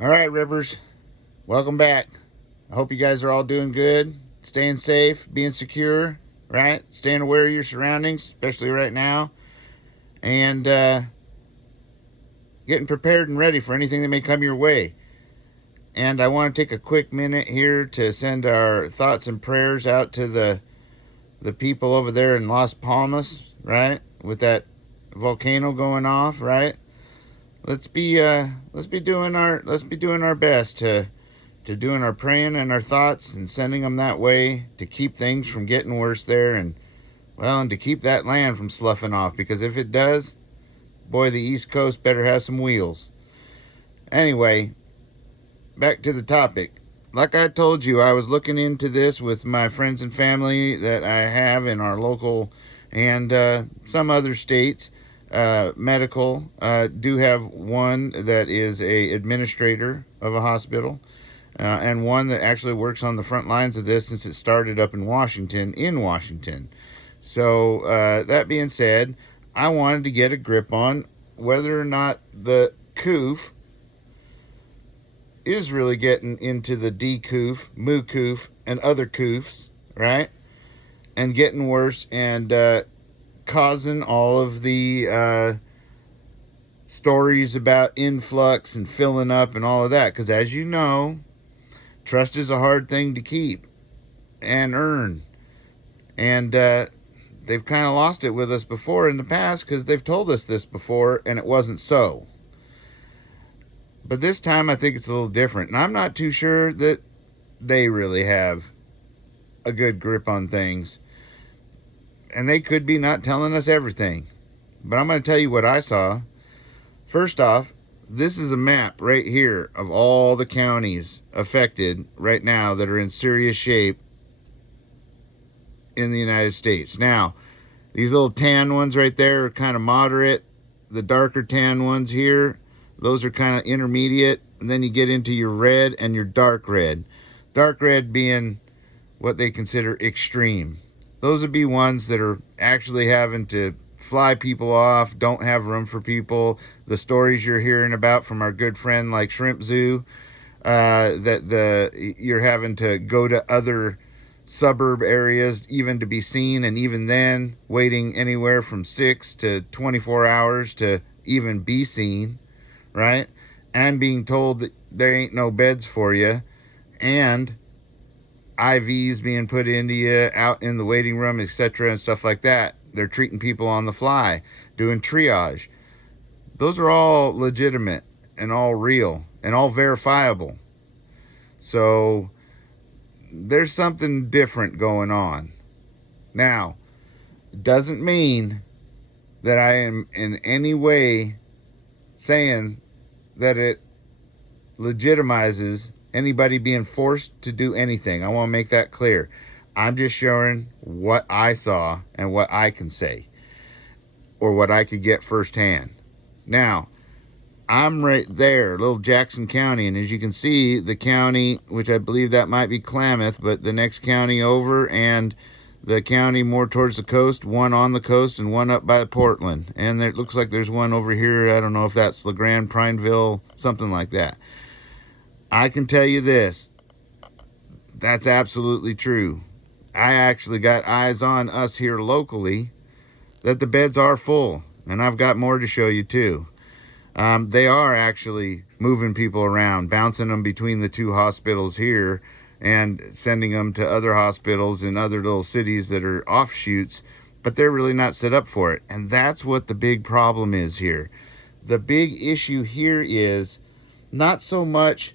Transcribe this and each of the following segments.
All right, Rippers, welcome back. I hope you guys are all doing good, staying safe, being secure, right? Staying aware of your surroundings, especially right now, and getting prepared and ready for anything that may come your way. And I want to take a quick minute here to send our thoughts and prayers out to the people over there in Las Palmas, right? With that volcano going off, right? Let's be doing our best to doing our praying and our thoughts and sending them that way to keep things from getting worse there, and to keep that land from sloughing off, because if it does, boy, the East Coast better have some wheels. Anyway, back to the topic. Like I told you, I was looking into this with my friends and family that I have in our local and some other states. Medical do have one that is a administrator of a hospital, and one that actually works on the front lines of this since it started up in Washington. So that being said, I wanted to get a grip on whether or not the coof is really getting into the decoof, moo coof, and other coofs, right? And getting worse and causing all of the stories about influx and filling up and all of that. Because as you know, trust is a hard thing to keep and earn. And they've kind of lost it with us before in the past because they've told us this before and it wasn't so. But this time I think it's a little different. And I'm not too sure that they really have a good grip on things. And they could be not telling us everything. But I'm going to tell you what I saw. First off, this is a map right here of all the counties affected right now that are in serious shape in the United States. Now, these little tan ones right there are kind of moderate. The darker tan ones here, those are kind of intermediate. And then you get into your red and your dark red. Dark red being what they consider extreme. Those would be ones that are actually having to fly people off, don't have room for people. The stories you're hearing about from our good friend like Shrimp Zoo, you're having to go to other suburb areas even to be seen, and even then waiting anywhere from 6 to 24 hours to even be seen, right? And being told that there ain't no beds for you, and IVs being put into you out in the waiting room, etc., and stuff like that. They're treating people on the fly, doing triage. Those are all legitimate and all real and all verifiable. So there's something different going on. Now, it doesn't mean that I am in any way saying that it legitimizes anybody being forced to do anything. I want to make that clear. I'm just sharing what I saw and what I can say, or what I could get firsthand. Now, I'm right there, little Jackson County, and as you can see, the county, which I believe that might be Klamath, but the next county over, and the county more towards the coast, one on the coast and one up by Portland. And it looks like there's one over here. I don't know if that's LeGrand, Prineville, something like that. I can tell you this. That's absolutely true. I actually got eyes on us here locally that the beds are full. And I've got more to show you too. They are actually moving people around, bouncing them between the two hospitals here and sending them to other hospitals in other little cities that are offshoots, but they're really not set up for it. And that's what the big problem is here. The big issue here is not so much,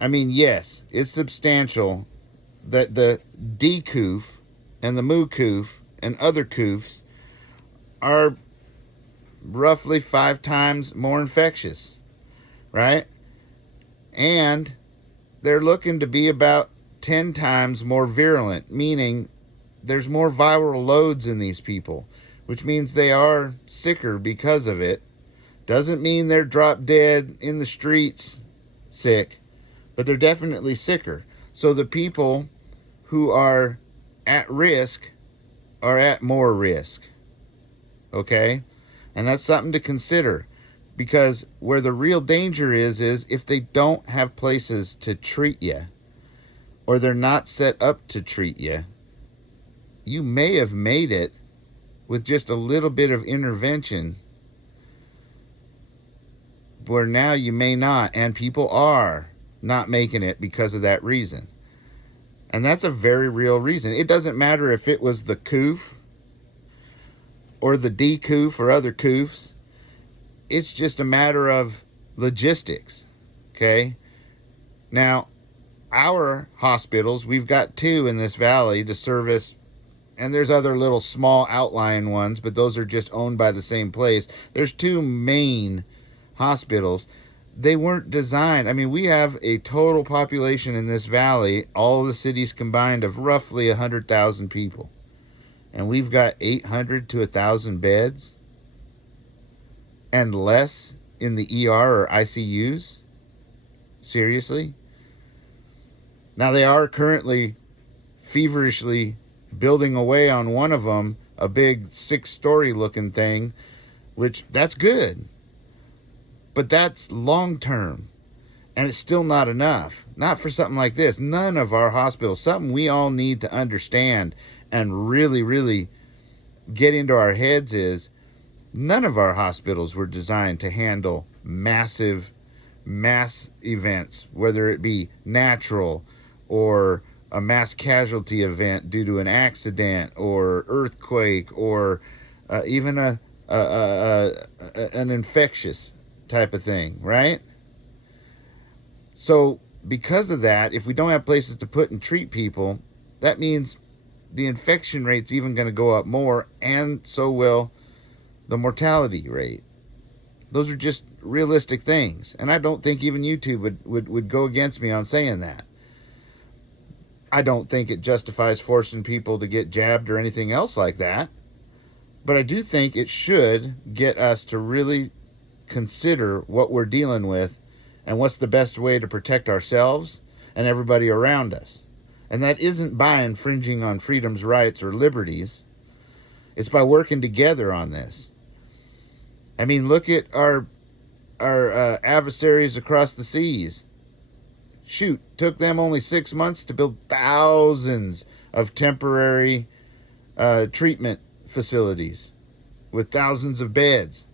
I mean, yes, it's substantial that the decoof and the moo coof and other coofs are roughly 5 times more infectious, right? And they're looking to be about 10 times more virulent, meaning there's more viral loads in these people, which means they are sicker because of it. Doesn't mean they're drop dead in the streets sick, but they're definitely sicker. So the people who are at risk are at more risk. Okay? And that's something to consider. Because where the real danger is if they don't have places to treat you, or they're not set up to treat you, you may have made it with just a little bit of intervention, where now you may not, and people are not making it because of that reason. And that's a very real reason. It doesn't matter if it was the COOF or the DCOOF or other COOFs. It's just a matter of logistics, okay? Now, our hospitals, we've got 2 in this valley to service, and there's other little small outlying ones, but those are just owned by the same place. There's 2 main hospitals. They weren't designed. I mean, we have a total population in this valley, all the cities combined, of roughly 100,000 people. And we've got 800 to 1,000 beds and less in the ER or ICUs. Seriously? Now, they are currently feverishly building away on one of them, a big 6-story looking thing, which that's good. But that's long term, and it's still not enough. Not for something like this. None of our hospitals, something we all need to understand and really, really get into our heads is, none of our hospitals were designed to handle mass events, whether it be natural or a mass casualty event due to an accident or earthquake, or even an infectious type of thing, right? So because of that, if we don't have places to put and treat people, that means the infection rate's even going to go up more, and so will the mortality rate. Those are just realistic things, and I don't think even YouTube would go against me on saying that. I don't think it justifies forcing people to get jabbed or anything else like that, but I do think it should get us to really consider what we're dealing with and what's the best way to protect ourselves and everybody around us. And that isn't by infringing on freedom's rights or liberties. It's by working together on this. I mean, look at our adversaries across the seas. Shoot, took them only 6 months to build thousands of temporary treatment facilities with thousands of beds.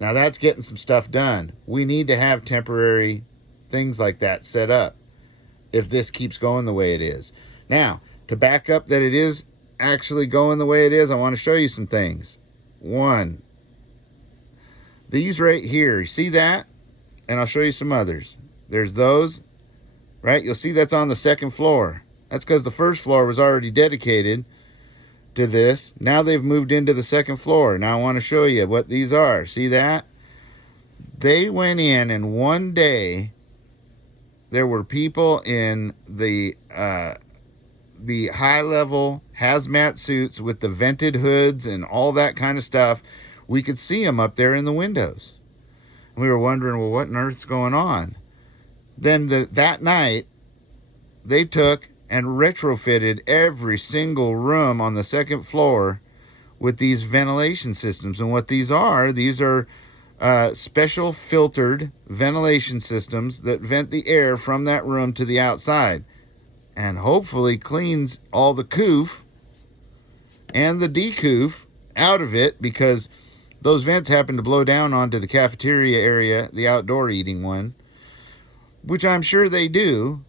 Now that's getting some stuff done. We need to have temporary things like that set up if this keeps going the way it is. Now, to back up that it is actually going the way it is, I want to show you some things. One, these right here, you see that? And I'll show you some others. There's those, right? You'll see that's on the 2nd floor. That's because the 1st floor was already dedicated to this. Now they've moved into the 2nd floor. Now I want to show you what these are. See that? They went in, and one day there were people in the high-level hazmat suits with the vented hoods and all that kind of stuff. We could see them up there in the windows. We were wondering, well, what on earth's going on? Then that night, they took and retrofitted every single room on the 2nd floor with these ventilation systems. And what these are special filtered ventilation systems that vent the air from that room to the outside, and hopefully cleans all the COOF and the DCOOF out of it, because those vents happen to blow down onto the cafeteria area, the outdoor eating one, which I'm sure they do.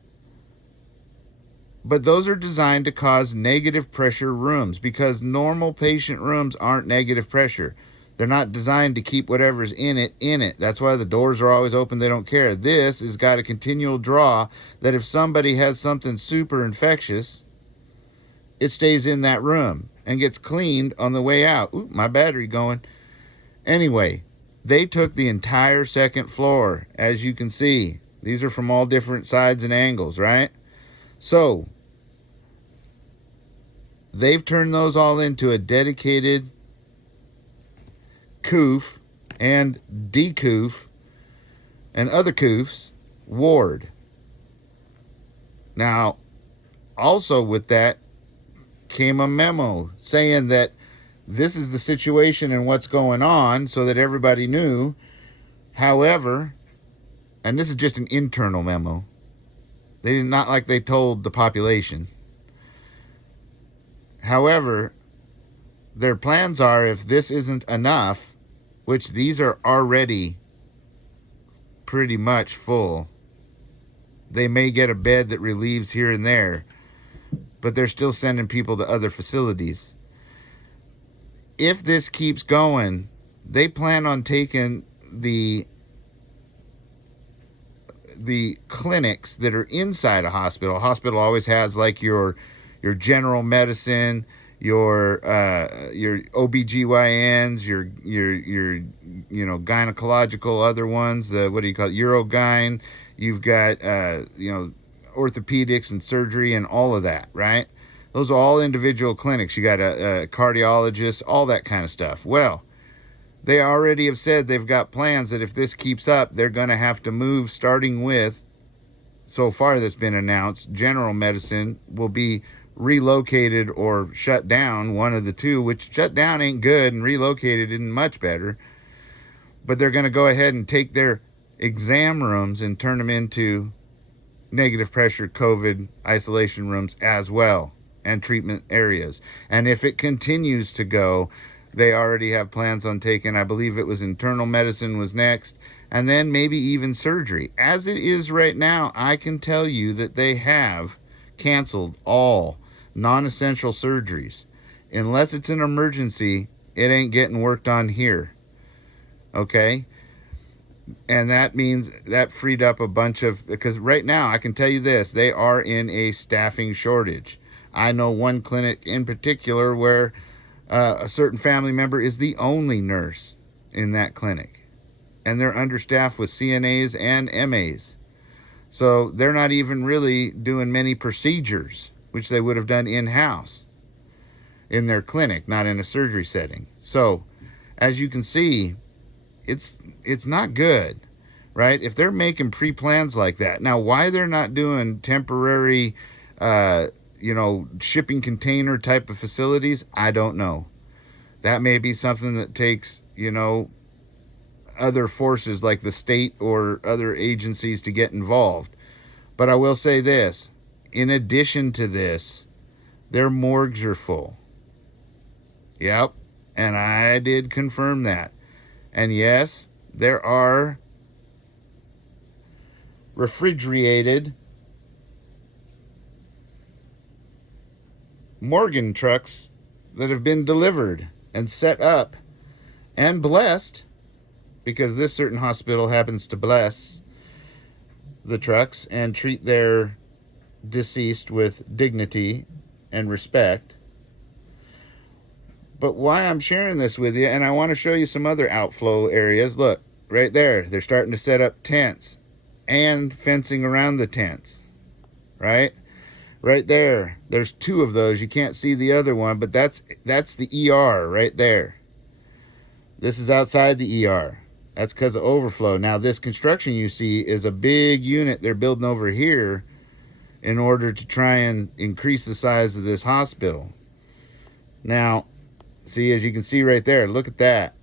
But those are designed to cause negative pressure rooms, because normal patient rooms aren't negative pressure. They're not designed to keep whatever's in it. That's why the doors are always open. They don't care. This has got a continual draw that if somebody has something super infectious, it stays in that room and gets cleaned on the way out. Ooh, my battery going. Anyway, they took the entire 2nd floor, as you can see. These are from all different sides and angles, right? So they've turned those all into a dedicated COOF and DCOOF and other COOFs ward. Now, also with that came a memo saying that this is the situation and what's going on so that everybody knew. However, and this is just an internal memo, they did not like they told the population. However, their plans are, if this isn't enough, which these are already pretty much full, they may get a bed that relieves here and there, but they're still sending people to other facilities. If this keeps going, they plan on taking the clinics that are inside a hospital. A hospital always has like your general medicine, your OBGYNs, your gynecological other ones, the what do you call it, Urogyn. You've got orthopedics and surgery and all of that, right? Those are all individual clinics. You got a cardiologist, all that kind of stuff. Well, they already have said they've got plans that if this keeps up, they're going to have to move, starting with, so far that's been announced, general medicine will be relocated or shut down, one of the two, which shut down ain't good and relocated isn't much better. But they're going to go ahead and take their exam rooms and turn them into negative pressure COVID isolation rooms as well, and treatment areas. And if it continues to go, they already have plans on taking, I believe it was internal medicine was next, and then maybe even surgery. As it is right now, I can tell you that they have canceled all non-essential surgeries. Unless it's an emergency, it ain't getting worked on here. Okay? And that means that freed up a bunch of, because right now, I can tell you this, they are in a staffing shortage. I know one clinic in particular where a certain family member is the only nurse in that clinic. And they're understaffed with CNAs and MAs. So they're not even really doing many procedures, which they would have done in-house in their clinic, not in a surgery setting. So as you can see, it's not good, right? If they're making pre-plans like that. Now, why they're not doing temporary shipping container type of facilities, I don't know. That may be something that takes, other forces like the state or other agencies to get involved. But I will say this, in addition to this, their morgues are full. Yep, and I did confirm that. And yes, there are refrigerated Morgan trucks that have been delivered and set up and blessed, because this certain hospital happens to bless the trucks and treat their deceased with dignity and respect. But why I'm sharing this with you, and I want to show you some other outflow areas. Look, right there, they're starting to set up tents and fencing around the tents, right? Right there, there's two of those. You can't see the other one, but that's the ER right there. This is outside the ER. That's because of overflow. Now, this construction you see is a big unit they're building over here in order to try and increase the size of this hospital. Now, see, as you can see right there, look at that,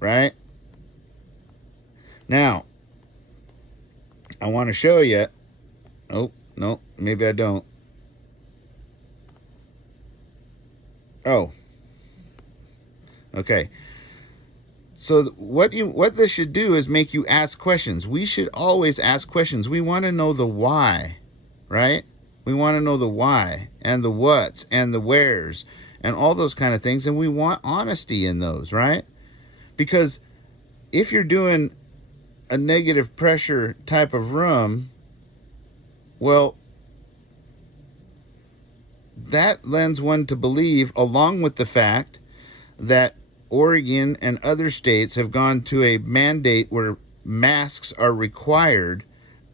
right? Now, I want to show you. Oh, no, maybe I don't. Oh, okay. So what this should do is make you ask questions. We should always ask questions. We want to know the why, right? We want to know the why and the what's and the where's and all those kind of things. And we want honesty in those, right? Because if you're doing a negative pressure type of room, well, that lends one to believe, along with the fact that Oregon and other states have gone to a mandate where masks are required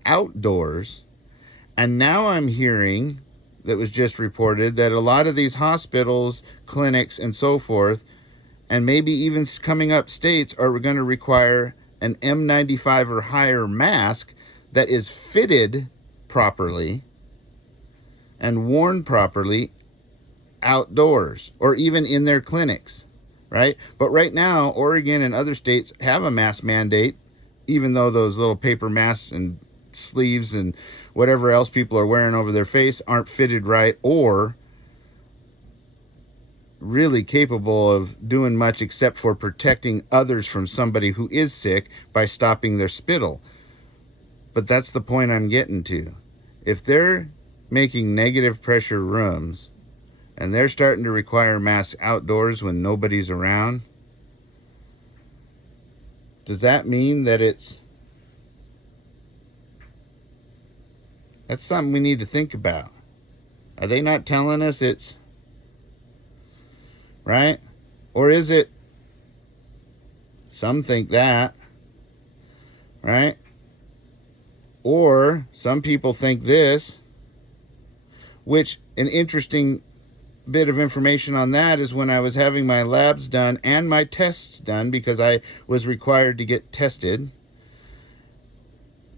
outdoors. And now I'm hearing, that was just reported, that a lot of these hospitals, clinics, and so forth, and maybe even coming up states, are going to require an N95 or higher mask that is fitted properly and worn properly outdoors or even in their clinics, right? But right now, Oregon and other states have a mask mandate, even though those little paper masks and sleeves and whatever else people are wearing over their face aren't fitted right or really capable of doing much except for protecting others from somebody who is sick by stopping their spittle. But that's the point I'm getting to. If they're making negative pressure rooms and they're starting to require masks outdoors when nobody's around, does that mean that that's something we need to think about? Are they not telling us it's right? Or is it, some think that, right? Or some people think this, which an interesting bit of information on that is when I was having my labs done and my tests done, because I was required to get tested,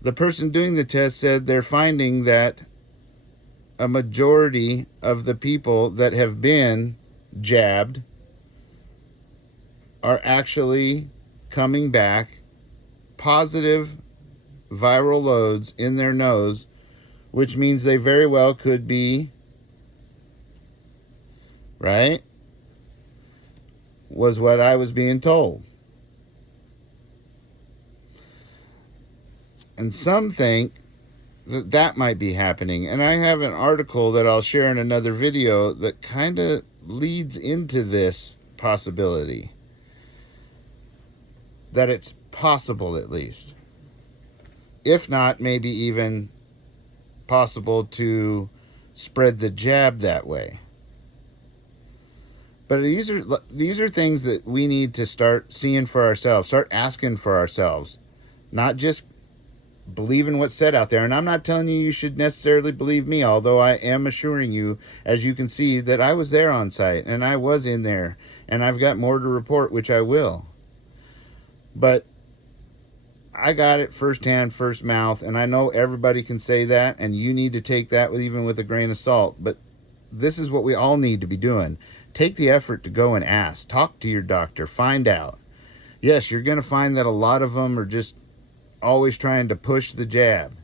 the person doing the test said they're finding that a majority of the people that have been jabbed are actually coming back positive viral loads in their nose, which means they very well could be, right? Was what I was being told. And some think that that might be happening. And I have an article that I'll share in another video that kind of leads into this possibility. That it's possible, at least. If not, maybe even possible to spread the jab that way. But these are things that we need to start seeing for ourselves, start asking for ourselves, not just believe in what's said out there. And I'm not telling you should necessarily believe me, although I am assuring you, as you can see, that I was there on site and I was in there and I've got more to report, which I will. But I got it firsthand, first mouth, and I know everybody can say that, and you need to take that even with a grain of salt. But this is what we all need to be doing. Take the effort to go and ask. Talk to your doctor. Find out. Yes, you're going to find that a lot of them are just always trying to push the jab.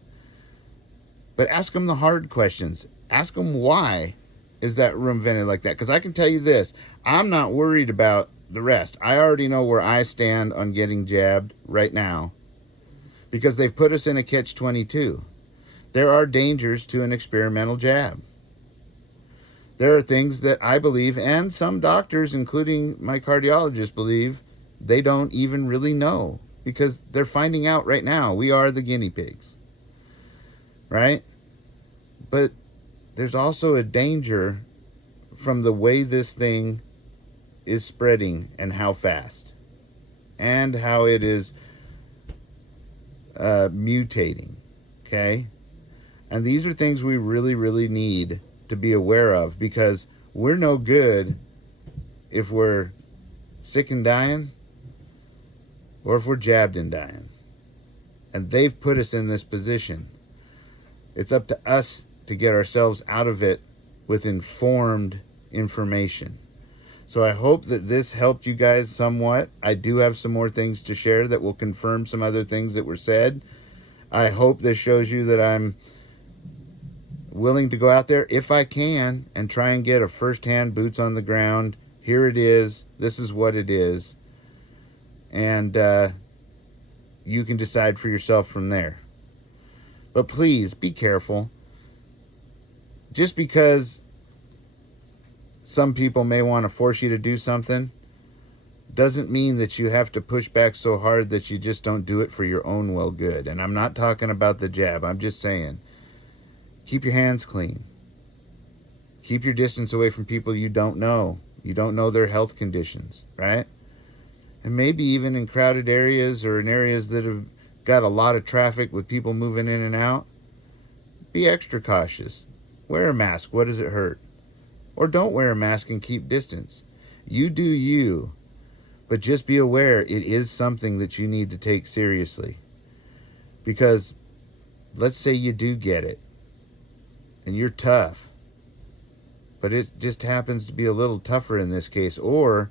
But ask them the hard questions. Ask them, why is that room vented like that? Because I can tell you this, I'm not worried about the rest. I already know where I stand on getting jabbed right now, because they've put us in a catch-22. There are dangers to an experimental jab. There are things that I believe, and some doctors, including my cardiologist, believe they don't even really know, because they're finding out right now. We are the guinea pigs, right? But there's also a danger from the way this thing is spreading and how fast, and how it is mutating, okay? And these are things we really, really need to be aware of, because we're no good if we're sick and dying, or if we're jabbed and dying. And they've put us in this position. It's up to us to get ourselves out of it with informed information. So I hope that this helped you guys somewhat. I do have some more things to share that will confirm some other things that were said. I hope this shows you that I'm willing to go out there if I can and try and get a first-hand boots on the ground. Here it is. This is what it is. And you can decide for yourself from there. But please be careful. Just because some people may want to force you to do something doesn't mean that you have to push back so hard that you just don't do it for your own well good. And I'm not talking about the jab. I'm just saying, keep your hands clean. Keep your distance away from people you don't know. You don't know their health conditions, right? And maybe even in crowded areas or in areas that have got a lot of traffic with people moving in and out, be extra cautious. Wear a mask. What does it hurt? Or don't wear a mask and keep distance. You do you. But just be aware it is something that you need to take seriously. Because let's say you do get it and you're tough, But it just happens to be a little tougher in this case. Or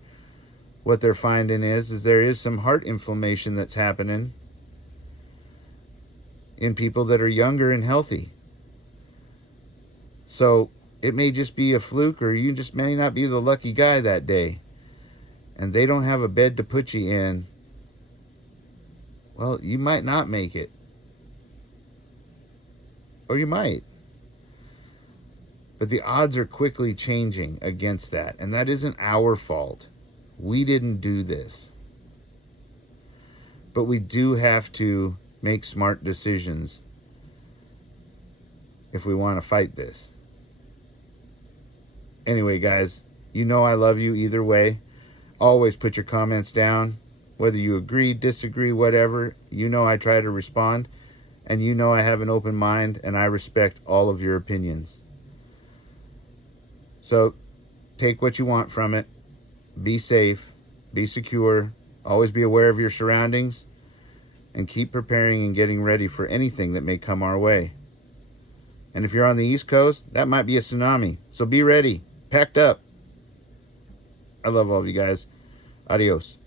what they're finding is there is some heart inflammation that's happening in people that are younger and healthy. So it may just be a fluke, or you just may not be the lucky guy that day, and they don't have a bed to put you in. Well, you might not make it. Or you might. But the odds are quickly changing against that. And that isn't our fault. We didn't do this. But we do have to make smart decisions if we want to fight this. Anyway, guys, you know I love you either way. Always put your comments down. Whether you agree, disagree, whatever, you know I try to respond. And you know I have an open mind, and I respect all of your opinions. So take what you want from it. Be safe. Be secure. Always be aware of your surroundings. And keep preparing and getting ready for anything that may come our way. And if you're on the East Coast, that might be a tsunami. So be ready. Packed up. I love all of you guys. Adios.